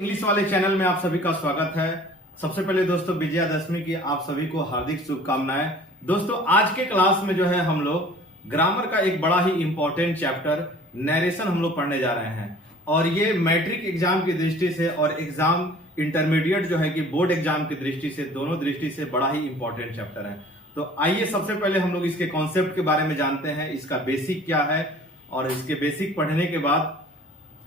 English वाले channel में आप सभी का स्वागत है। सबसे पहले दोस्तों विजयादशमी की आप सभी को हार्दिक शुभकामनाएं। दोस्तों आज के क्लास में जो है हम लोग ग्रामर का एक बड़ा ही इंपॉर्टेंट चैप्टर नरेशन हम लोग पढ़ने जा रहे हैं और ये मैट्रिक एग्जाम की दृष्टि से और एग्जाम इंटरमीडिएट जो है कि बोर्ड एग्जाम की दृष्टि से दोनों दृष्टि से बड़ा ही इंपॉर्टेंट चैप्टर है। तो आइए सबसे पहले हम लोग इसके कॉन्सेप्ट के बारे में जानते हैं, इसका बेसिक क्या है और इसके बेसिक पढ़ने के बाद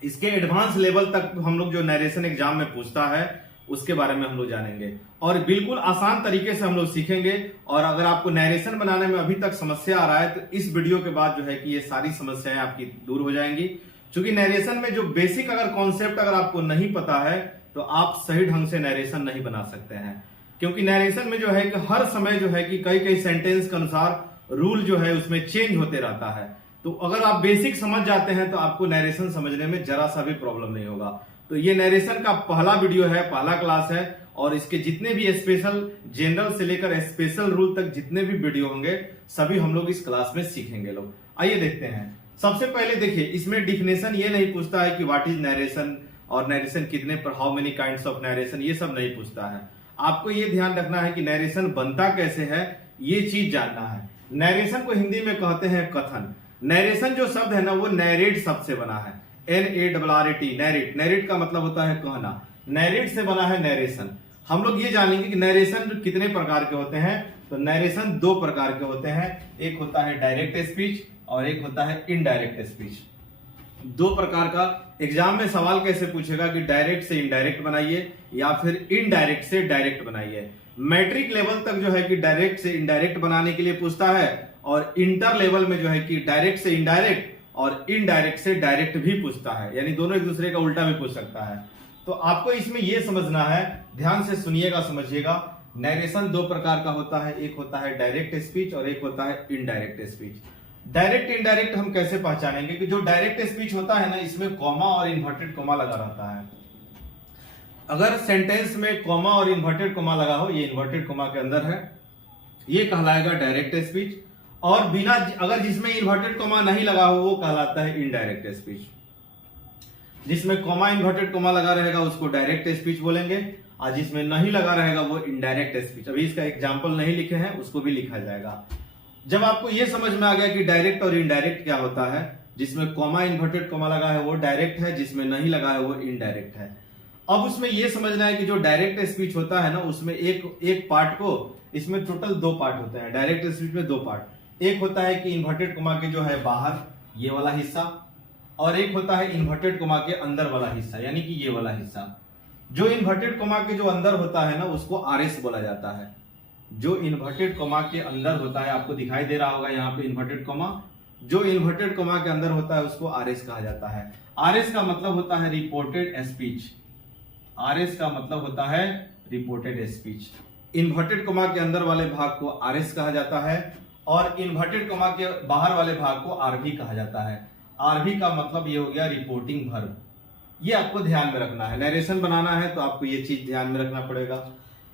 इसके एडवांस लेवल तक हम लोग जो नरेशन एग्जाम में पूछता है उसके बारे में हम लोग जानेंगे और बिल्कुल आसान तरीके से हम लोग सीखेंगे। और अगर आपको नरेशन बनाने में अभी तक समस्या आ रहा है तो इस वीडियो के बाद जो है कि ये सारी समस्याएं आपकी दूर हो जाएंगी, क्योंकि नरेशन में जो बेसिक अगर कॉन्सेप्ट अगर आपको नहीं पता है तो आप सही ढंग से नरेशन नहीं बना सकते हैं। क्योंकि नरेशन में जो है कि हर समय जो है कि कई कई सेंटेंस के अनुसार रूल जो है उसमें चेंज होते रहता है। तो अगर आप बेसिक समझ जाते हैं तो आपको नरेशन समझने में जरा सा भी प्रॉब्लम नहीं होगा। तो ये नरेशन का पहला वीडियो है, पहला क्लास है और इसके जितने भी स्पेशल जनरल से लेकर स्पेशल रूल तक जितने भी वीडियो होंगे सभी हम लोग इस क्लास में सीखेंगे लोग। आइए देखते हैं। सबसे पहले देखिए, इसमें डिफिनेशन ये नहीं पूछता है कि व्हाट इज नरेशन और नरेशन कितने, how many kinds of narration, ये सब नहीं पूछता है। आपको ये ध्यान रखना है कि नरेशन बनता कैसे है ये चीज जानना है। नरेशन को हिंदी में कहते हैं कथन। नरेशन जो शब्द है ना वो नैरेट शब्द से बना है, NARRAT, नैरेट। नैरेट का मतलब होता है कहना, नैरेट से बना है नरेशन। हम लोग ये जानेंगे कि नरेशन कितने प्रकार के होते हैं। तो नरेशन दो प्रकार के होते हैं, एक होता है डायरेक्ट स्पीच और एक होता है इनडायरेक्ट स्पीच। दो प्रकार का एग्जाम में सवाल कैसे पूछेगा कि डायरेक्ट से इनडायरेक्ट बनाइए या फिर इनडायरेक्ट से डायरेक्ट बनाइए। मैट्रिक लेवल तक जो है कि डायरेक्ट से इनडायरेक्ट बनाने के लिए पूछता है और इंटर लेवल में जो है कि डायरेक्ट से इनडायरेक्ट और इनडायरेक्ट से डायरेक्ट भी पूछता है, यानी दोनों एक दूसरे का उल्टा भी पूछ सकता है। तो आपको इसमें यह समझना है, ध्यान से सुनिएगा, समझिएगा। नरेशन दो प्रकार का होता है, एक होता है डायरेक्ट स्पीच और एक होता है इनडायरेक्ट स्पीच। डायरेक्ट इनडायरेक्ट हम कैसे पहचानेंगे कि जो डायरेक्ट स्पीच होता है ना इसमें कॉमा और इन्वर्टेड कॉमा लगा रहता है। अगर सेंटेंस में कॉमा और इन्वर्टेड कॉमा लगा हो, ये इन्वर्टेड कॉमा के अंदर है, ये कहलाएगा डायरेक्ट स्पीच। और बिना, अगर जिसमें इन्वर्टेड कॉमा नहीं लगा हो वो कहलाता है इनडायरेक्ट स्पीच। जिसमें कॉमा इन्वर्टेड कॉमा लगा रहेगा उसको डायरेक्ट स्पीच बोलेंगे और जिसमें नहीं लगा रहेगा वो इनडायरेक्ट स्पीच। अभी इसका एग्जांपल नहीं लिखे हैं, उसको भी लिखा जाएगा। जब आपको यह समझ में आ गया कि डायरेक्ट और इनडायरेक्ट क्या होता है, जिसमें कॉमा इन्वर्टेड कॉमा लगा है वो डायरेक्ट है, जिसमें नहीं लगा है वो इनडायरेक्ट है। अब उसमें यह समझना है कि जो डायरेक्ट स्पीच होता है ना उसमें एक पार्ट को, इसमें टोटल दो पार्ट होते हैं डायरेक्ट स्पीच में, दो पार्ट। एक होता है कि इन्वर्टेड कॉमा के जो है बाहर ये वाला हिस्सा और एक होता है इन्वर्टेड कॉमा के अंदर वाला हिस्सा, यानी कि ये वाला हिस्सा। जो इन्वर्टेड कॉमा के जो अंदर होता है ना उसको आरएस बोला जाता है। जो इन्वर्टेड कॉमा के अंदर होता है, आपको दिखाई दे रहा होगा यहाँ पे इन्वर्टेड कॉमा, जो इन्वर्टेड कॉमा के अंदर होता है उसको आरएस कहा जाता है। आरएस का मतलब होता है रिपोर्टेड स्पीच। आरएस का मतलब होता है रिपोर्टेड स्पीच। इन्वर्टेड कॉमा के अंदर वाले भाग को आरएस कहा जाता है और इन्वर्टेड कॉमा के बाहर वाले भाग को आरवी कहा जाता है। आरवी का मतलब ये हो गया रिपोर्टिंग वर्ब। ये आपको ध्यान में रखना है, नरेशन बनाना है तो आपको ये चीज ध्यान में रखना पड़ेगा।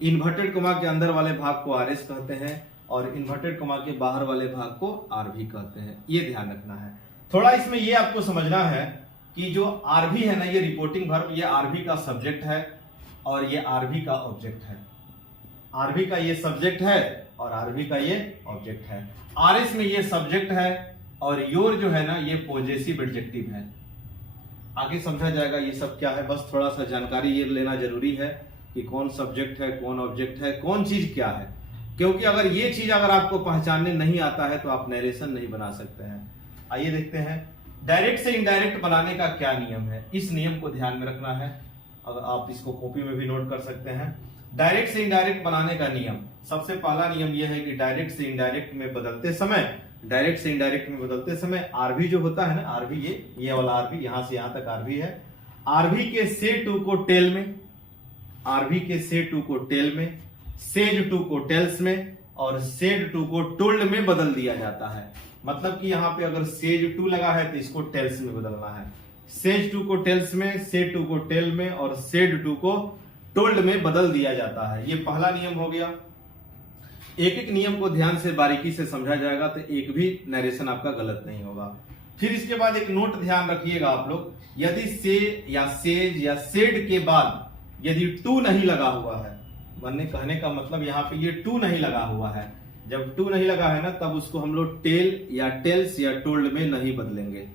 इन्वर्टेड कॉमा के अंदर वाले भाग को आरएस कहते हैं और इन्वर्टेड कॉमा के बाहर वाले भाग को आरवी कहते हैं, ये ध्यान रखना है। थोड़ा इसमें ये आपको समझना है कि जो आरवी है ना ये रिपोर्टिंग वर्ब, ये आरवी का सब्जेक्ट है और ये आरवी का ऑब्जेक्ट है। आरवी का ये सब्जेक्ट है और आरवी का ये ऑब्जेक्ट है। आरएस में ये सब्जेक्ट है और योर जो है ना ये पॉजेसिव एडजेक्टिव है। आगे समझा जाएगा ये सब क्या है, बस थोड़ा सा जानकारी ये लेना जरूरी है कि कौन सब्जेक्ट है, कौन ऑब्जेक्ट है, कौन चीज क्या है। क्योंकि अगर ये चीज अगर आपको पहचानने नहीं आता है तो आप नरेशन नहीं बना सकते हैं। आइए देखते हैं डायरेक्ट से इनडायरेक्ट बनाने का क्या नियम है। इस नियम को ध्यान में रखना है, अगर आप इसको कॉपी में भी नोट कर सकते हैं। डायरेक्ट से इनडायरेक्ट बनाने का नियम, सबसे पहला नियम यह है कि डायरेक्ट से इनडायरेक्ट में बदलते समय, डायरेक्ट से इनडायरेक्ट में बदलते समय आरवी जो होता है ना, आरवी ये वाला आरवी, यहां से यहां तक आरवी है। आरवी के से टू को टेल में, आरवी के से टू को टेल में, सेज टू को टेल्स में और सेड टू को टोल्ड में बदल दिया जाता है। मतलब कि यहाँ पे अगर सेज टू लगा है तो इसको टेल्स में बदलना है। सेज टू को टेल्स में, सेड टू को टेल में और सेड टू को टोल्ड में बदल दिया जाता है। ये पहला नियम हो गया। एक एक नियम को ध्यान से बारीकी से समझा जाएगा तो एक भी नरेशन आपका गलत नहीं होगा। फिर इसके बाद एक नोट ध्यान रखिएगा आप लोग, यदि से या सेज या सेड के बाद यदि टू नहीं लगा हुआ है, वरने कहने का मतलब यहाँ पे ये टू नहीं लगा हुआ है, जब टू नहीं लगा है ना तब उसको हम लोग टेल या टेल्स या टोल्ड में नहीं बदलेंगे।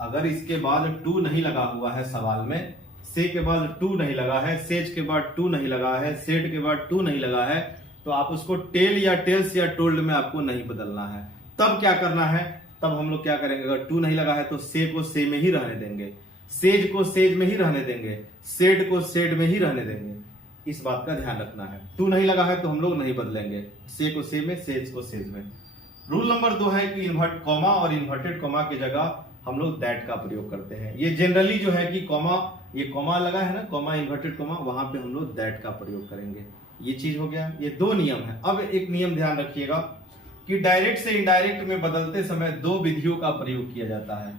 अगर इसके बाद टू नहीं लगा हुआ है सवाल में, से के बाद टू नहीं लगा है, सेज के बाद टू नहीं लगा है, सेड के बाद टू नहीं लगा है, तो आप उसको टेल या टेल्स या टोल्ड में आपको नहीं बदलना है। तब क्या करना है, तब हम लोग क्या करेंगे, अगर टू नहीं लगा है तो से को से में ही रहने देंगे, सेज को सेज में ही रहने देंगे, सेड को सेड में ही रहने देंगे। इस बात का ध्यान रखना है। टू नहीं लगा है तो हम लोग नहीं बदलेंगे, से को से में, सेज को सेज में। रूल नंबर 2 है कि इन्वर्ट कॉमा और इन्वर्टेड कॉमा की जगह हम लोग दैट का प्रयोग करते हैं। ये जनरली जो है कि कॉमा, ये कॉमा लगा है ना, कॉमा इन्वर्टेड कॉमा, वहां पे हम लोग दैट का प्रयोग करेंगे। ये चीज हो गया, ये 2 नियम है। अब एक नियम ध्यान रखिएगा कि डायरेक्ट से इनडायरेक्ट में बदलते समय 2 विधियों का प्रयोग किया जाता है।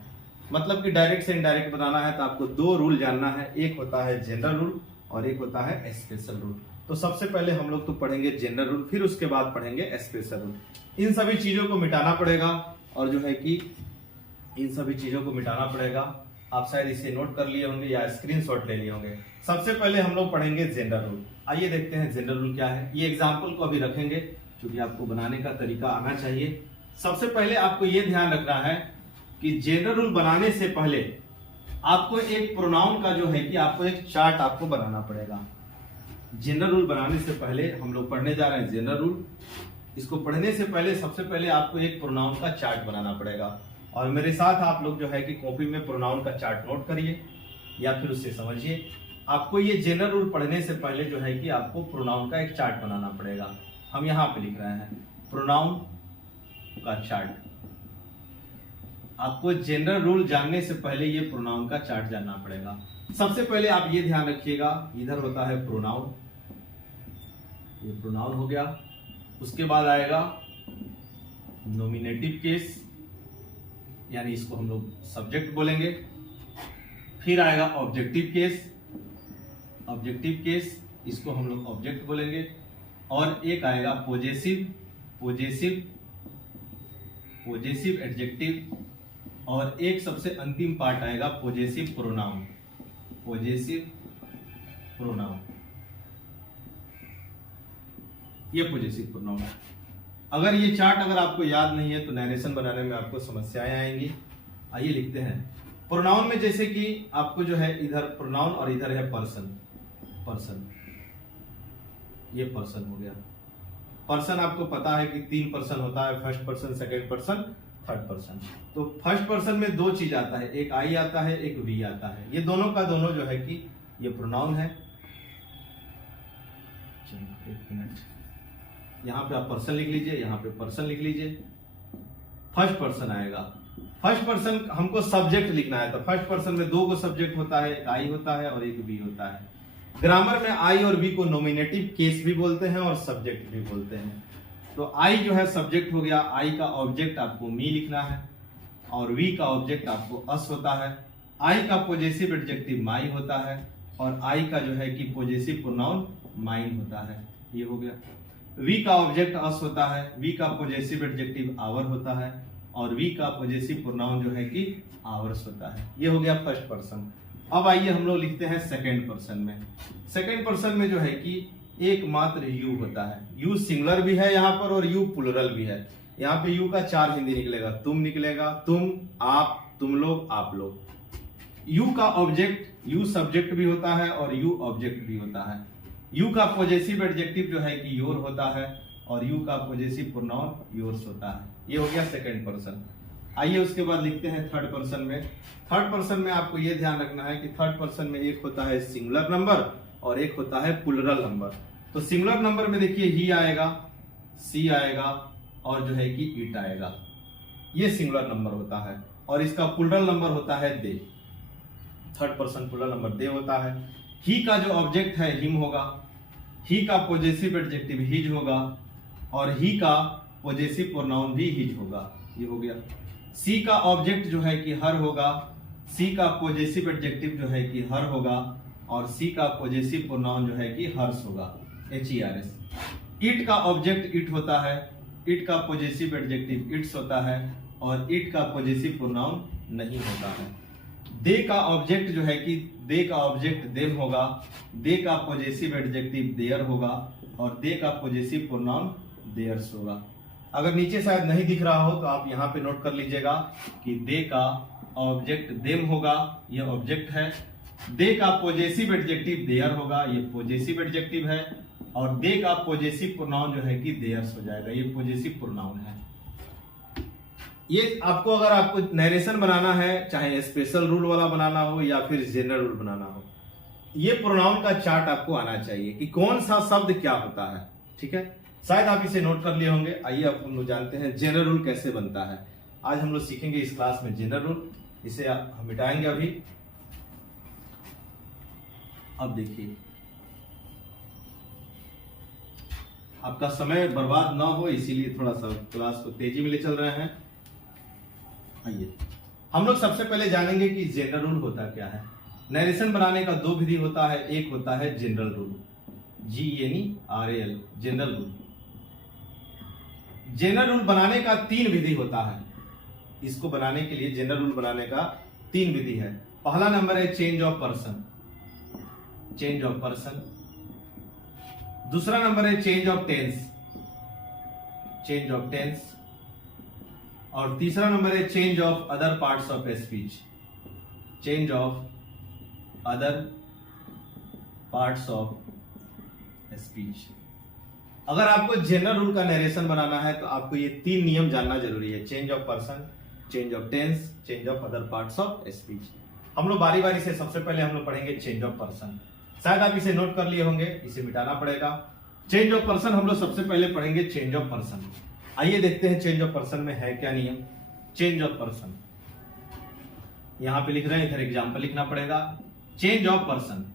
मतलब कि डायरेक्ट से इनडायरेक्ट बनाना है तो आपको 2 रूल जानना है, एक होता है जनरल रूल और एक होता है स्पेशल रूल। तो सबसे पहले हम लोग तो पढ़ेंगे जनरल रूल, फिर उसके बाद पढ़ेंगे स्पेशल रूल। इन सभी चीजों को मिटाना पड़ेगा और जो है कि इन सभी चीजों को मिटाना पड़ेगा। आप शायद इसे नोट कर लिए होंगे या स्क्रीनशॉट ले लिए होंगे। सबसे पहले हम लोग पढ़ेंगे जनरल रूल। आइए देखते हैं जनरल रूल क्या है। ये एग्जाम्पल को अभी रखेंगे क्योंकि आपको बनाने का तरीका आना चाहिए। सबसे पहले आपको ये ध्यान रखना है कि जनरल रूल बनाने से पहले आपको एक प्रोनाउन का जो है कि आपको एक चार्ट आपको बनाना पड़ेगा। जनरल रूल बनाने से पहले हम लोग पढ़ने जा रहे हैं जनरल रूल। इसको पढ़ने से पहले सबसे पहले आपको एक प्रोनाउन का चार्ट बनाना पड़ेगा और मेरे साथ आप लोग जो है कि कॉपी में प्रोनाउन का चार्ट नोट करिए या फिर उससे समझिए। आपको ये जनरल रूल पढ़ने से पहले जो है कि आपको प्रोनाउन का एक चार्ट बनाना पड़ेगा। हम यहाँ पे लिख रहे हैं प्रोनाउन का चार्ट। आपको जनरल रूल जानने से पहले ये प्रोनाउन का चार्ट जानना पड़ेगा। सबसे पहले आप ये ध्यान रखिएगा, इधर होता है प्रोनाउन, ये प्रोनाउन हो गया। उसके बाद आएगा नॉमिनेटिव केस, यानी इसको हम लोग सब्जेक्ट बोलेंगे। फिर आएगा ऑब्जेक्टिव केस, ऑब्जेक्टिव केस इसको हम लोग ऑब्जेक्ट बोलेंगे। और एक आएगा पोजेसिव, पोजेसिव, पोजेसिव एडजेक्टिव। और एक सबसे अंतिम पार्ट आएगा पोजेसिव प्रोनाउन, पोजेसिव प्रोनाउन। ये पोजेसिव प्रोनाउन है। अगर ये चार्ट अगर आपको याद नहीं है तो नरेशन बनाने में आपको समस्याएं आएंगी। आइए लिखते हैं प्रोनाउन में, जैसे कि आपको जो है इधर प्रोनाउन और इधर है पर्सन, पर्सन, ये पर्सन हो गया। पर्सन आपको पता है कि 3 पर्सन होता है, first person, second person, third person. तो फर्स्ट पर्सन में 2 चीज आता है, एक आई आता है, एक वी आता है। ये दोनों का दोनों जो है कि ये प्रोनाउन है। एक मिनट, यहाँ पे आप पर्सन लिख लीजिए, यहाँ पे पर्सन लिख लीजिए। फर्स्ट पर्सन आएगा। फर्स्ट पर्सन हमको सब्जेक्ट लिखना है तो फर्स्ट पर्सन में 2 सब्जेक्ट होता है, एक आई होता है और एक वी होता है। ग्रामर में आई और वी को नॉमिनेटिव केस भी बोलते हैं और सब्जेक्ट भी बोलते हैं। तो आई जो है सब्जेक्ट हो गया, आई का ऑब्जेक्ट आपको मी लिखना है और वी का ऑब्जेक्ट आपको अस होता है। आई का पॉजेसिव एडजेक्टिव माई होता है और आई का जो है कि पॉजेसिव प्रोनाउन माइन होता है। ये हो गया। वी का ऑब्जेक्ट अस होता है, वी का पॉजेसिव एडजेक्टिव आवर होता है और वी का पॉजेसिव प्रोनाउन जो है कि आवर्स होता है। ये हो गया फर्स्ट पर्सन। अब आइए हम लोग लिखते हैं सेकंड पर्सन में। सेकंड पर्सन में जो है कि एकमात्र यू होता है। यू सिंगुलर भी है यहाँ पर और यू प्लुरल भी है। यहाँ पे यू का 4 हिंदी निकलेगा, तुम निकलेगा, तुम, आप, तुम लोग, आप लोग। यू का ऑब्जेक्ट, यू सब्जेक्ट भी होता है और यू ऑब्जेक्ट भी होता है। यू का पॉजेसिव एडजेक्टिव जो है कि योर होता है और यू का पॉजेसिव प्रोनाउन योर्स होता है। ये हो गया सेकंड पर्सन। आइए उसके बाद लिखते हैं थर्ड पर्सन में। थर्ड पर्सन में आपको यह ध्यान रखना है कि थर्ड पर्सन में एक होता है सिंगुलर नंबर और एक होता है प्लुरल नंबर। तो सिंगुलर नंबर में देखिए ही आएगा, सी आएगा और जो है कि इट आएगा। ये सिंगुलर नंबर होता है और इसका प्लुरल नंबर होता है दे। थर्ड पर्सन प्लुरल नंबर दे होता है। ही का जो ऑब्जेक्ट है हिम होगा, ही का पॉजेसिव एडजेक्टिव हिज होगा और ही का पॉजेसिव प्रोनाउन भी हिज होगा। ये हो गया। सी का ऑब्जेक्ट जो है कि हर होगा, सी का पॉजेसिव एडजेक्टिव जो है कि हर होगा और सी का पॉजेसिव प्रोनाउन जो है कि हर्ष होगा, HERS। इट का ऑब्जेक्ट इट होता है, इट का पॉजेसिव एडजेक्टिव इट्स होता है और इट का पॉजेसिव प्रोनाउन नहीं होता है। दे का ऑब्जेक्ट जो है कि दे का ऑब्जेक्ट देम होगा, दे का पॉजेसिव एडजेक्टिव देयर होगा और दे का पॉजेसिव प्रोनाउन देयर्स होगा। अगर नीचे शायद नहीं दिख रहा हो तो आप यहाँ पे नोट कर लीजिएगा कि दे का ऑब्जेक्ट देम होगा, ये ऑब्जेक्ट है। दे का पॉजेसिव एडजेक्टिव देयर होगा, ये पॉजेसिव एडजेक्टिव है। और दे का पॉजेसिव प्रोनाउन जो है कि देयर्स हो जाएगा, ये पॉजेसिव प्रोनाउन है। ये आपको अगर आपको नरेशन बनाना है, चाहे स्पेशल रूल वाला बनाना हो या फिर जनरल रूल बनाना हो, ये प्रोनाउन का चार्ट आपको आना चाहिए कि कौन सा शब्द क्या होता है। ठीक है, शायद आप इसे नोट कर लिए होंगे। आइए अब हम लोग जानते हैं जनरल रूल कैसे बनता है। आज हम लोग सीखेंगे इस क्लास में जनरल रूल। इसे हम मिटाएंगे अभी। अब देखिए, आपका समय बर्बाद ना हो इसीलिए थोड़ा सा क्लास को तेजी में ले चल रहे हैं। आइए हम लोग सबसे पहले जानेंगे कि जनरल रूल होता क्या है। नरेशन बनाने का दो विधि होता है, एक होता है general rule, GNERAL, general rule. General rule बनाने का तीन विधि होता है। इसको बनाने के लिए जनरल रूल बनाने का तीन विधि है। पहला नंबर है change of person, change of person. दूसरा नंबर है change of tense, change of tense. और तीसरा नंबर है change of other parts of speech, change of other parts of speech. अगर आपको जनरल रूल का नरेशन बनाना है तो आपको ये तीन नियम जानना जरूरी है, change of person, change of tense, change of other parts of speech. हम लोग बारी बारी से सबसे पहले हम लोग पढ़ेंगे चेंज ऑफ पर्सन। शायद आप इसे नोट कर लिए होंगे, इसे मिटाना पड़ेगा। चेंज ऑफ पर्सन हम लोग सबसे पहले पढ़ेंगे चेंज ऑफ पर्सन। आइए देखते हैं चेंज ऑफ पर्सन में है क्या नियम। चेंज ऑफ पर्सन यहां पे लिख रहे हैं, इधर एग्जाम्पल लिखना पड़ेगा। Change of person,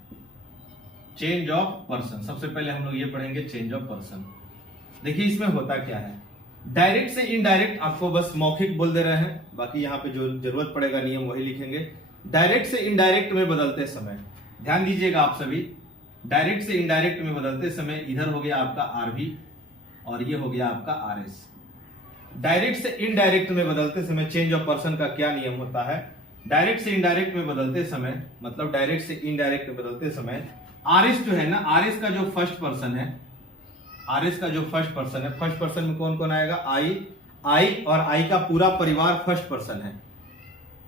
change of person, सबसे पहले हम लोग ये पढ़ेंगे चेंज ऑफ पर्सन। देखिए इसमें होता क्या है, डायरेक्ट से इनडायरेक्ट आपको बस मौखिक बोल दे रहे हैं, बाकी यहाँ पे जो जरूरत पड़ेगा नियम वही लिखेंगे। डायरेक्ट से इनडायरेक्ट में बदलते समय ध्यान दीजिएगा आप सभी, डायरेक्ट से इनडायरेक्ट में बदलते समय इधर हो गया आपका आरबी और ये हो गया आपका आरएस। डायरेक्ट से इनडायरेक्ट में बदलते समय चेंज ऑफ पर्सन का क्या नियम होता है। डायरेक्ट से इनडायरेक्ट में बदलते समय, मतलब डायरेक्ट से इनडायरेक्ट में बदलते समय आरएस जो है ना, आरएस का जो फर्स्ट पर्सन है, आरएस का जो फर्स्ट पर्सन है, फर्स्ट पर्सन में कौन कौन आएगा, आई और आई का पूरा परिवार फर्स्ट पर्सन है।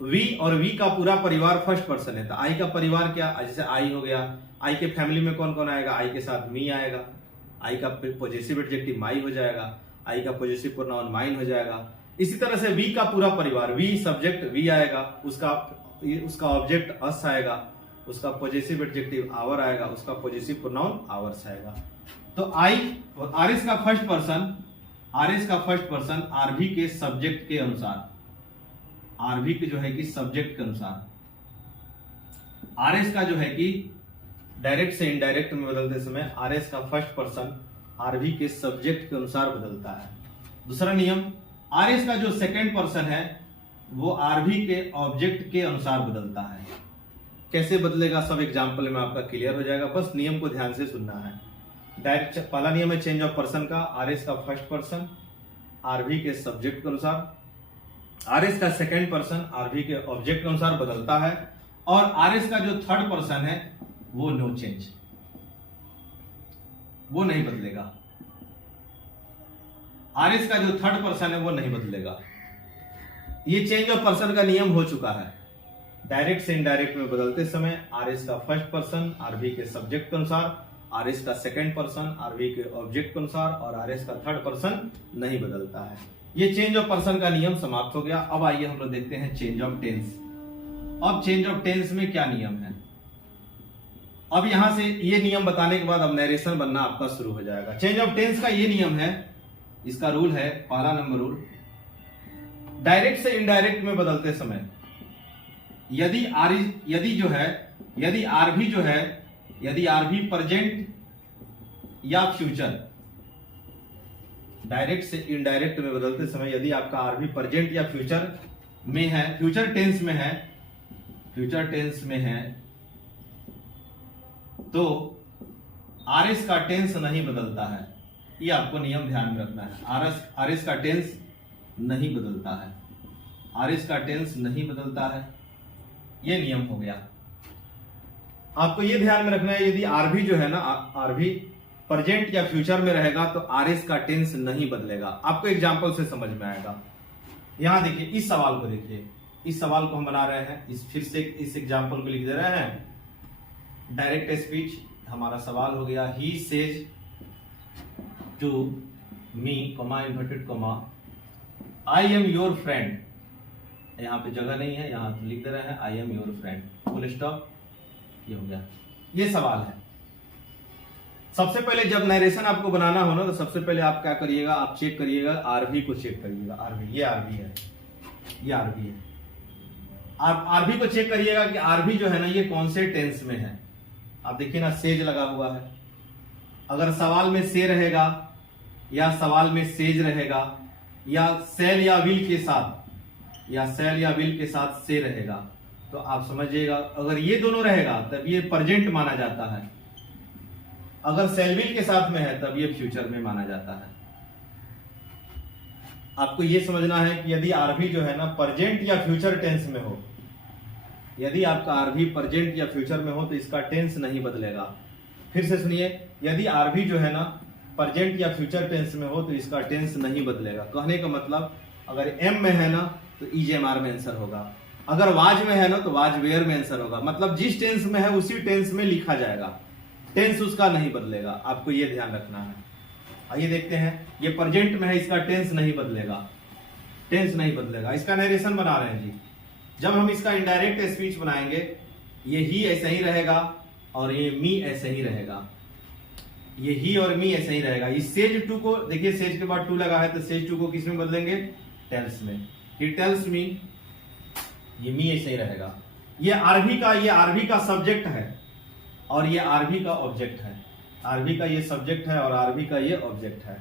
वी और वी का पूरा परिवार फर्स्ट पर्सन है। तो आई का परिवार क्या, जैसे आई हो गया, आई के फैमिली में कौन कौन आएगा, आई के साथ मी आएगा, आई का पॉजेसिव एडजेक्टिव माई हो जाएगा, आई का पॉजेसिव प्रोनाउन माइन हो जाएगा। इसी तरह से वी का पूरा परिवार, वी सब्जेक्ट वी आएगा, उसका ऑब्जेक्ट अस आएगा, उसका पॉजेसिव एडजेक्टिव आवर आएगा, उसका पॉजेसिव प्रोनाउन आवर्स आएगा। तो आई और आरएस का फर्स्ट पर्सन, आरएस का फर्स्ट पर्सन आरवी के सब्जेक्ट के अनुसार, आरवी के जो है कि सब्जेक्ट के अनुसार, आरएस का जो है कि डायरेक्ट से इनडायरेक्ट में बदलते समय आरएस का फर्स्ट पर्सन आरवी के सब्जेक्ट के अनुसार बदलता है। दूसरा नियम, आरएस का जो सेकंड पर्सन है वो आरवी के ऑब्जेक्ट के अनुसार बदलता है। कैसे बदलेगा सब एग्जांपल में आपका क्लियर हो जाएगा, बस नियम को ध्यान से सुनना है। डायरेक्ट पहला नियम है चेंज ऑफ पर्सन का, आरएस का फर्स्ट पर्सन आरवी के सब्जेक्ट के अनुसार, आरएस का सेकंड पर्सन आरवी के ऑब्जेक्ट के अनुसार बदलता है। और आरएस का जो थर्ड पर्सन है वो नो चेंज, वो नहीं बदलेगा। आरएस का जो थर्ड पर्सन है वो नहीं बदलेगा। ये चेंज ऑफ पर्सन का नियम हो चुका है। डायरेक्ट से इनडायरेक्ट में बदलते समय आरएस का फर्स्ट पर्सन आरवी के सब्जेक्ट के अनुसार, आरएस का सेकंड पर्सन आरवी के ऑब्जेक्ट के अनुसार और आरएस का थर्ड पर्सन नहीं बदलता है। ये चेंज ऑफ पर्सन का नियम समाप्त हो गया। अब आइए हम लोग देखते हैं चेंज ऑफ टेंस। अब चेंज ऑफ टेंस में क्या नियम है। अब यहां से ये नियम बताने के बाद अब नरेशन बनना आपका शुरू हो जाएगा। चेंज ऑफ टेंस का ये नियम है, इसका रूल है, पहला नंबर रूल, डायरेक्ट से इनडायरेक्ट में बदलते समय यदि आरवी प्रेजेंट या फ्यूचर, डायरेक्ट से इनडायरेक्ट में बदलते समय यदि आपका आरवी प्रेजेंट या फ्यूचर में है, फ्यूचर टेंस में है तो आरएस का टेंस नहीं बदलता है। ये आपको नियम ध्यान में रखना है, आरएस का टेंस नहीं बदलता है। आरिस का टेंस नहीं बदलता है। ये नियम हो गया। आपको ये ध्यान में रखना है, यदि आरबी जो है ना, आरबी प्रेजेंट या फ्यूचर में रहेगा तो आरिस का टेंस नहीं बदलेगा। आपको एग्जांपल से समझ में आएगा। यहां देखिए, इस सवाल को देखिए, इस सवाल को हम बना रहे हैं, इस फिर से इस एग्जांपल को लिख दे रहे हैं। डायरेक्ट स्पीच हमारा सवाल हो गया, he says to me, comma inverted comma, I am your friend. यहां पे जगह नहीं है, यहां तो लिख दे रहे हैं आई am your friend, full stop. ये हो गया, ये सवाल है। सबसे पहले जब नरेशन आपको बनाना हो ना, तो सबसे पहले आप क्या करिएगा, आप चेक करिएगा, आरबी को चेक करिएगा। आरबी, ये आरबी है, ये आरबी है। आप आरबी को चेक करिएगा कि आरबी जो है ना, ये कौन से टेंस में है। आप देखिए ना, सेज लगा हुआ है। अगर सवाल में से रहेगा, या सवाल में सेज रहेगा, या सेल या विल के साथ, या सेल या विल के साथ से रहेगा, तो आप समझिएगा, अगर ये दोनों रहेगा तब ये प्रेजेंट माना जाता है। अगर सेल विल के साथ में है तब ये फ्यूचर में माना जाता है। आपको ये समझना है कि यदि आरबी जो है ना प्रेजेंट या फ्यूचर टेंस में हो, यदि आपका आरबी प्रेजेंट या फ्यूचर में हो तो इसका टेंस नहीं बदलेगा। फिर से सुनिए, यदि आरबी जो है ना प्रेजेंट या फ्यूचर टेंस में हो तो इसका टेंस नहीं बदलेगा। कहने का मतलब, अगर एम में है ना तो ईजेएमआर में आंसर होगा, अगर वाज में है ना तो वाज वेयर में आंसर होगा। मतलब जिस टेंस में है उसी टेंस में लिखा जाएगा, टेंस उसका नहीं बदलेगा। आपको ये ध्यान रखना है। आइए देखते हैं, ये प्रेजेंट में है, इसका टेंस नहीं बदलेगा, टेंस नहीं बदलेगा। इसका नरेशन बना रहे हैं जी। जब हम इसका इनडायरेक्ट स्पीच बनाएंगे, ये ही ऐसा ही रहेगा और ये मी ऐसे ही रहेगा, ये ही और मी ऐसे ही रहेगा। इस सेज टू को देखिए, सेज के बाद टू लगा है तो सेज टू को किस में बदलेंगे, टेल्स में। ही टेल्स मी, ये मी ऐसे ही रहेगा। ये आरबी का सब्जेक्ट है और ये आरबी का ऑब्जेक्ट है। आरबी का ये सब्जेक्ट है और आरबी का ये ऑब्जेक्ट है।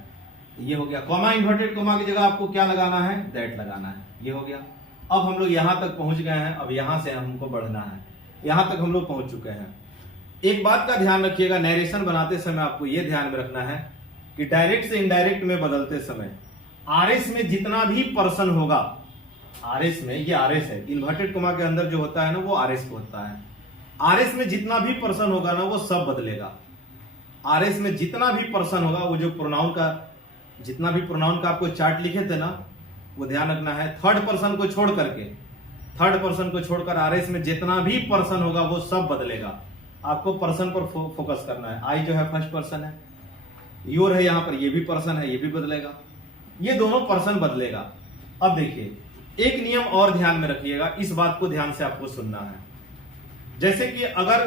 ये हो गया। कॉमा इन्वर्टेड कॉमा की जगह आपको क्या लगाना है, दैट लगाना है। ये हो गया। अब हम लोग यहां तक पहुंच गए हैं, अब यहां से हमको बढ़ना है। यहां तक हम लोग पहुंच चुके हैं। एक बात का ध्यान रखिएगा, नरेशन बनाते समय आपको यह ध्यान में रखना है कि डायरेक्ट से इनडायरेक्ट में बदलते समय आरएस में जितना भी पर्सन होगा, आरएस में, ये आरएस है, इन्वर्टेड कॉमा के अंदर जो होता है ना वो आरएस को होता है। आरएस में जितना भी पर्सन होगा ना वो सब बदलेगा। आरएस में जितना भी पर्सन होगा, वो जो प्रोनाउन का, जितना भी प्रोनाउन का आपको चार्ट लिखे थे ना, वो ध्यान रखना है। थर्ड पर्सन को छोड़ करके, थर्ड पर्सन को छोड़कर आरएस में जितना भी पर्सन होगा वो सब बदलेगा। आपको पर्सन पर फोकस करना है। आई जो है फर्स्ट पर्सन है, योर है, यहां पर ये भी पर्सन है, ये भी बदलेगा, ये दोनों पर्सन बदलेगा। अब देखिए, एक नियम और ध्यान में रखिएगा, इस बात को ध्यान से आपको सुनना है। जैसे कि अगर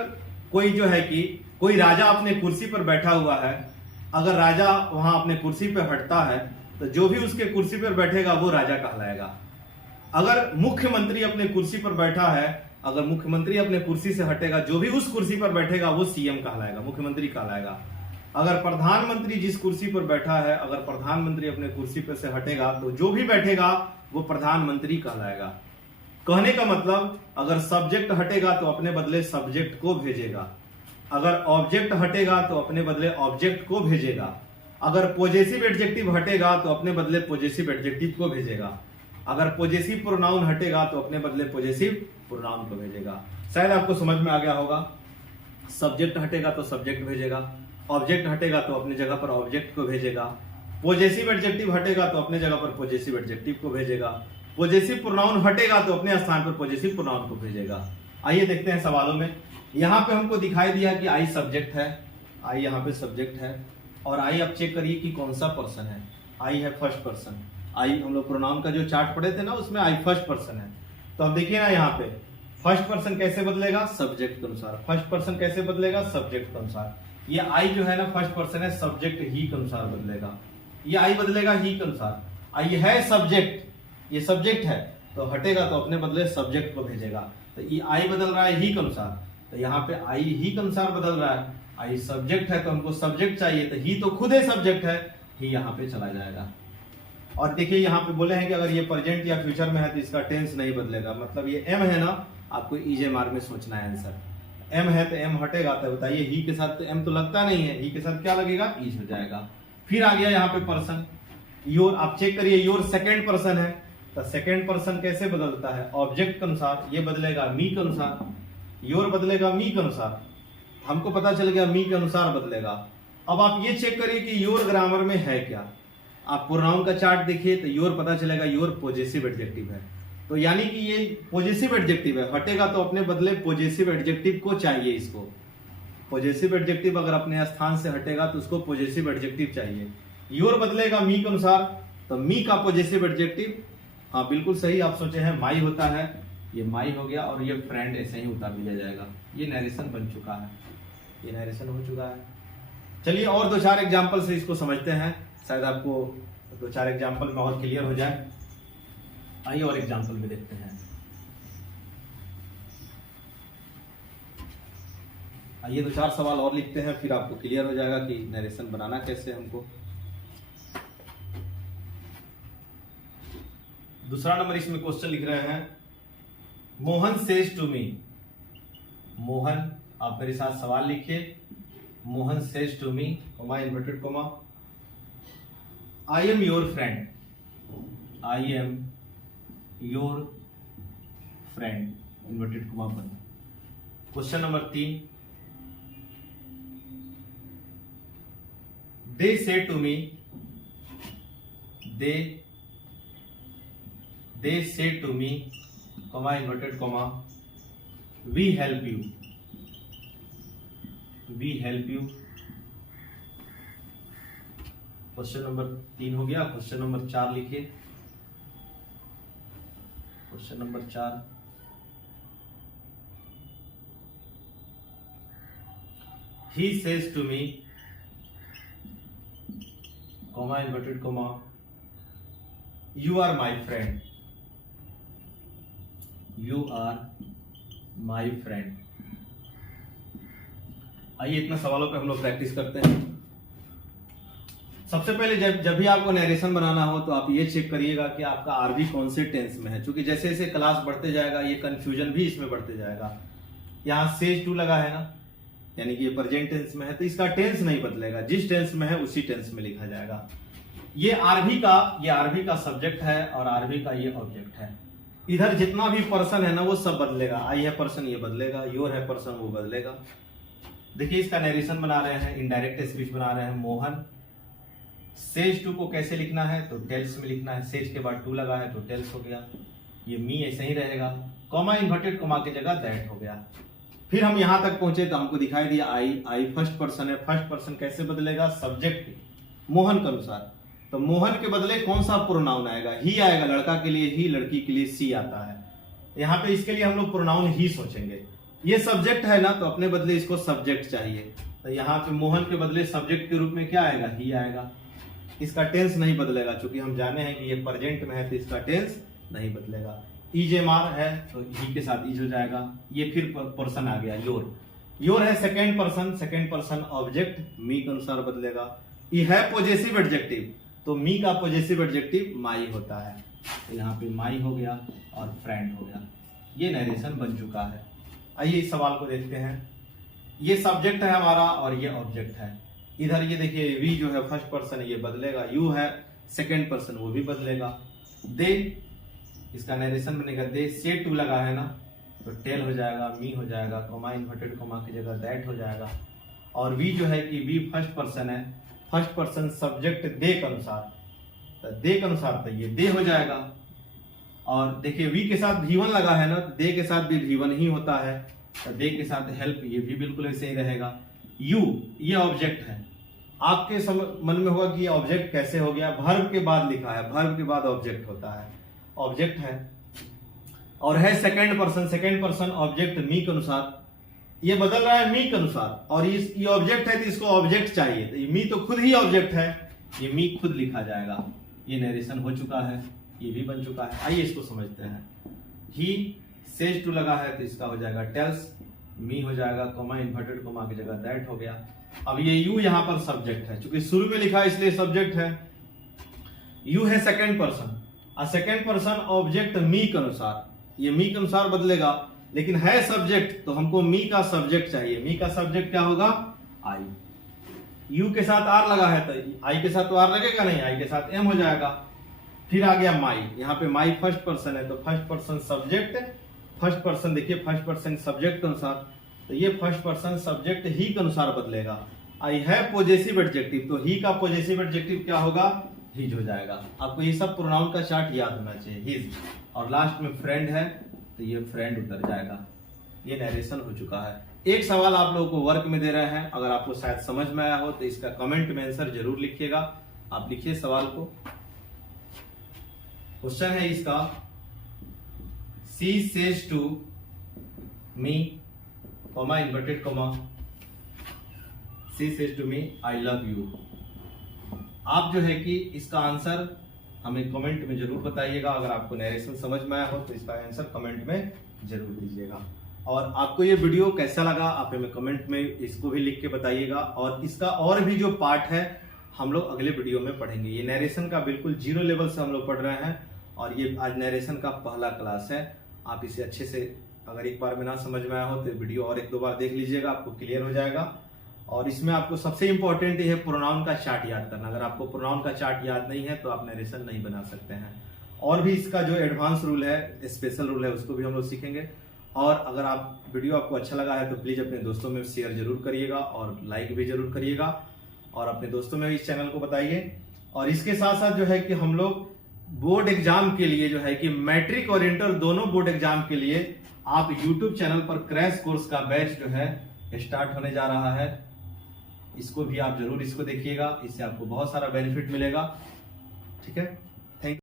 कोई जो है कि कोई राजा अपने कुर्सी पर बैठा हुआ है, अगर राजा वहां अपने कुर्सी पर हटता है तो जो भी उसके कुर्सी पर बैठेगा वो राजा कहलाएगा। अगर मुख्यमंत्री अपने कुर्सी पर बैठा है, अगर मुख्यमंत्री अपने कुर्सी से हटेगा, जो भी उस कुर्सी पर बैठेगा वो सीएम कहलाएगा, मुख्यमंत्री कहलाएगा। अगर प्रधानमंत्री जिस कुर्सी पर बैठा है, अगर प्रधानमंत्री अपने कुर्सी पर से हटेगा तो जो भी बैठेगा वो प्रधानमंत्री कहलाएगा। कहने का मतलब, अगर सब्जेक्ट हटेगा तो अपने बदले सब्जेक्ट को भेजेगा, अगर ऑब्जेक्ट हटेगा तो अपने बदले ऑब्जेक्ट को भेजेगा, अगर पॉजेसिव एडजेक्टिव हटेगा तो अपने बदले पॉजेसिव एडजेक्टिव को भेजेगा, अगर पॉजेसिव प्रोनाउन हटेगा तो अपने बदले पॉजेसिव प्रोनाउन को भेजेगा। शायद आपको समझ में आ गया होगा। सब्जेक्ट हटेगा तो सब्जेक्ट भेजेगा, ऑब्जेक्ट हटेगा तो अपने जगह पर ऑब्जेक्ट को भेजेगा, पॉजेसिव एडजेक्टिव हटेगा तो अपने जगह पर पॉजेसिव एडजेक्टिव को भेजेगा, पॉजेसिव प्रोनाउन हटेगा तो अपने स्थान पर पॉजेसिव प्रोनाउन को भेजेगा। आइए देखते हैं सवालों में। यहां पे हमको दिखाई दिया कि आई सब्जेक्ट है, आई यहाँ पे सब्जेक्ट है, और आई आप चेक करिए कि कौन सा पर्सन है। आई है फर्स्ट पर्सन। आई हम लोग प्रोनाउन का जो चार्ट पढ़े थे ना, उसमें आई फर्स्ट पर्सन है। तो अब देखिए ना, यहाँ पे फर्स्ट पर्सन कैसे बदलेगा, सब्जेक्ट के अनुसार। फर्स्ट पर्सन कैसे बदलेगा, सब्जेक्ट के अनुसार। ये आई जो है ना फर्स्ट पर्सन है, सब्जेक्ट ही के अनुसार बदलेगा। ये आई बदलेगा ही के अनुसार। आई है सब्जेक्ट, ये सब्जेक्ट है, तो हटेगा तो अपने बदले सब्जेक्ट को भेजेगा। तो ये आई बदल रहा है ही के अनुसार, तो यहाँ पे आई ही के अनुसार बदल रहा है। आई सब्जेक्ट है तो हमको सब्जेक्ट चाहिए, तो ही तो खुद है सब्जेक्ट है, ही यहाँ पे चला जाएगा। और देखिए यहाँ पे बोले हैं कि अगर ये प्रेजेंट या फ्यूचर में है तो इसका टेंस नहीं बदलेगा। मतलब ये एम है ना, आपको ईजेएमआर में सोचना है आंसर। एम है तो एम हटेगा, तो बताइए ही के साथ तो एम तो लगता नहीं है, ही के साथ क्या लगेगा, ईज हो जाएगा। फिर आ गया यहाँ पे पर्सन, योर। आप चेक करिए, योर सेकेंड पर्सन है, तो सेकेंड पर्सन कैसे बदलता है? ऑब्जेक्ट के अनुसार। ये बदलेगा मी के अनुसार, योर बदलेगा मी के अनुसार। हमको पता चल गया मी के अनुसार बदलेगा। अब आप ये चेक करिए कि योर ग्रामर में है क्या। आप प्रोनाउन का चार्ट देखिए तो योर पता चलेगा, योर पॉजेसिव एडजेक्टिव है। तो यानी कि ये पॉजेसिव एडजेक्टिव है, हटेगा तो अपने बदले पॉजेसिव एडजेक्टिव को चाहिए। इसको पॉजेसिव एडजेक्टिव अगर अपने स्थान से हटेगा तो उसको पॉजेसिव एडजेक्टिव चाहिए। योर बदलेगा मी के अनुसार, तो मी का पॉजेसिव एडजेक्टिव, हाँ बिल्कुल सही आप सोचे हैं, माई होता है। ये माई हो गया और ये फ्रेंड ऐसे ही उतार दिया जाएगा। ये नरेशन बन चुका है, ये नरेशन हो चुका है। चलिए और दो चार एग्जाम्पल से इसको समझते हैं, शायद आपको दो चार एग्जाम्पल में और क्लियर हो जाए। आइए और एग्जाम्पल में देखते हैं। आइए दो चार सवाल और लिखते हैं, फिर आपको क्लियर हो जाएगा कि नरेशन बनाना कैसे हमको। दूसरा नंबर इसमें क्वेश्चन लिख रहे हैं, Mohan says to me. Mohan, आप मेरे साथ सवाल लिखिए। Mohan says to me, comma inverted comma, I am your friend. I am your friend, inverted comma बंद। Question number 3, they say to me, they say to me, comma inverted comma, we help you, we help you। Question number 3 हो गया। Question number 4 लिखिए। Question number 4, he says to me, comma inverted comma, you are my friend, you are my friend। आइए इतना सवालों पे हम लोग practice करते हैं। सबसे पहले जब भी आपको नरेशन बनाना हो तो आप ये चेक करिएगा कि आपका आरबी कौन से टेंस में है, क्योंकि जैसे जैसे क्लास बढ़ते जाएगा ये कंफ्यूजन भी इसमें बढ़ते जाएगा। यहाँ सेज टू लगा है ना, यानी कि ये प्रेजेंट टेंस में है, तो इसका टेंस नहीं बदलेगा, जिस टेंस में है उसी टेंस में लिखा जाएगा। ये आरबी का सब्जेक्ट है और आरबी का ये ऑब्जेक्ट है। इधर जितना भी पर्सन है ना वो सब बदलेगा। आई है पर्सन, ये बदलेगा। योर है पर्सन, वो बदलेगा। देखिए इसका नरेशन बना रहे हैं, इनडायरेक्ट स्पीच बना रहे हैं। मोहन सेज टू को कैसे लिखना है, तो टेल्स में लिखना है। सेज के बाद टू लगा है तो टेल्स हो गया। ये मी ऐसे ही रहेगा, कॉमा इन्वर्टेड कॉमा की जगह दैट हो गया। फिर हम यहां तक पहुंचे तो हमको दिखाई दिया आई फर्स्ट पर्सन है। फर्स्ट पर्सन कैसे बदलेगा? सब्जेक्ट मोहन के अनुसार। तो मोहन के बदले कौन सा प्रोनाउन आएगा? ही आएगा। लड़का के लिए ही, लड़की के लिए सी आता है। यहाँ पे इसके लिए हम लोग प्रोनाउन ही सोचेंगे। ये सब्जेक्ट है ना, तो अपने बदले इसको सब्जेक्ट चाहिए। तो यहाँ पे मोहन के बदले सब्जेक्ट के रूप में क्या आएगा? ही आएगा। इसका टेंस नहीं बदलेगा, क्योंकि हम जाने हैं कि ये प्रेजेंट में है तो इसका टेंस नहीं बदलेगा। ईजेमार है तो ही के साथ ईज हो जाएगा। ये फिर पर्सन आ गया योर। योर है second person, second person object me के अनुसार बदलेगा। ये है पॉजेसिव एडजेक्टिव, तो मी का पॉजेसिव एडजेक्टिव माई होता है। तो यहाँ पे माई हो गया और फ्रेंड हो गया। ये नरेशन बन चुका है। आइए इस सवाल को देखते हैं। ये सब्जेक्ट है हमारा और ये ऑब्जेक्ट है। इधर ये देखिए वी जो है फर्स्ट पर्सन ये बदलेगा, यू है सेकेंड पर्सन वो भी बदलेगा। दे, इसका नरेशन बनेगा दे से टू लगा है ना, तो टेल हो जाएगा, मी हो जाएगा, कोमा इन्वर्टेड कोमा की जगह दैट हो जाएगा। और वी जो है कि वी फर्स्ट पर्सन है, फर्स्ट पर्सन सब्जेक्ट दे के अनुसार, तो दे के अनुसार तो ये दे हो जाएगा। और देखिए वी के साथ V1 लगा है ना, तो दे के साथ भी V1 ही होता है। तो दे के साथ हेल्प ये भी बिल्कुल ऐसे ही रहेगा। यू ये ऑब्जेक्ट है। आपके मन में होगा कि ये ऑब्जेक्ट कैसे हो गया? वर्ब के बाद लिखा है, वर्ब के बाद ऑब्जेक्ट होता है। ऑब्जेक्ट है और है second person, second person object me के अनुसार। ये बदल रहा है मी के अनुसार, और ये ऑब्जेक्ट है तो इसको ऑब्जेक्ट चाहिए। तो ये मी तो खुद ही ऑब्जेक्ट है, ये मी खुद लिखा जाएगा। ये नरेशन हो चुका है, ये भी बन चुका है। आइए इसको समझते हैं। ही सेज टू लगा है तो इसका हो जाएगा टेल्स, मी हो जाएगा, कोमा इन्वर्टेड कोमा की जगह दैट हो गया। अब ये यू यहाँ पर सब्जेक्ट है, क्योंकि शुरू में लिखा है इसलिए सब्जेक्ट है। यू है सेकेंड पर्सन, और सेकेंड पर्सन ऑब्जेक्ट मी के अनुसार, ये मी के अनुसार बदलेगा, लेकिन है सब्जेक्ट तो हमको मी का सब्जेक्ट चाहिए। मी का सब्जेक्ट क्या होगा? आई। यू के साथ आर लगा है तो आई के साथ तो आर लगेगा नहीं, आई के साथ एम हो जाएगा। फिर आ गया माई, यहाँ पे माई फर्स्ट पर्सन है तो first person subject, first person देखिए फर्स्ट पर्सन सब्जेक्ट के अनुसार, तो ये फर्स्ट पर्सन सब्जेक्ट ही के अनुसार बदलेगा। आई हैव पॉजेसिव एडजेक्टिव, तो ही का पॉजेसिव एडजेक्टिव क्या होगा, हिज हो जाएगा। आपको ये सब प्रोनाउन का चार्ट याद होना चाहिए, हिज। और लास्ट में फ्रेंड है तो ये फ्रेंड उतर जाएगा। ये नरेशन हो चुका है। एक सवाल आप लोगों को वर्क में दे रहे हैं, अगर आपको शायद समझ में आया हो तो इसका कमेंट में आंसर जरूर लिखिएगा। आप लिखिए सवाल को। क्वेश्चन है इसका, she says to me, comma inverted comma, she says to me I love you. आप जो है कि इसका आंसर हमें कमेंट में जरूर बताइएगा। अगर आपको नरेशन समझ में आया हो तो इसका आंसर कमेंट में जरूर दीजिएगा। और आपको ये वीडियो कैसा लगा आप हमें कमेंट में इसको भी लिख के बताइएगा। और इसका और भी जो पार्ट है हम लोग अगले वीडियो में पढ़ेंगे। ये नरेशन का बिल्कुल 0 लेवल से हम लोग पढ़ रहे हैं और ये आज नरेशन का पहला क्लास है। आप इसे अच्छे से अगर एक बार में ना समझ में आया हो तो वीडियो और 1-2 बार देख लीजिएगा, आपको क्लियर हो जाएगा। और इसमें आपको सबसे इंपॉर्टेंट ये है प्रोनाउन का चार्ट याद करना। अगर आपको प्रोनाउन का चार्ट याद नहीं है तो आप नरेशन नहीं बना सकते हैं। और भी इसका जो एडवांस रूल है, स्पेशल रूल है, उसको भी हम लोग सीखेंगे। और अगर आप वीडियो आपको अच्छा लगा है तो प्लीज अपने दोस्तों में शेयर जरूर करिएगा और लाइक भी जरूर करिएगा और अपने दोस्तों में भी इस चैनल को बताइए। और इसके साथ साथ जो है कि हम लोग बोर्ड एग्जाम के लिए जो है कि मैट्रिक और इंटर दोनों बोर्ड एग्जाम के लिए आप यूट्यूब चैनल पर क्रैश कोर्स का बैच जो है स्टार्ट होने जा रहा है। इसको भी आप जरूर इसको देखिएगा, इससे आपको बहुत सारा बेनिफिट मिलेगा। ठीक है।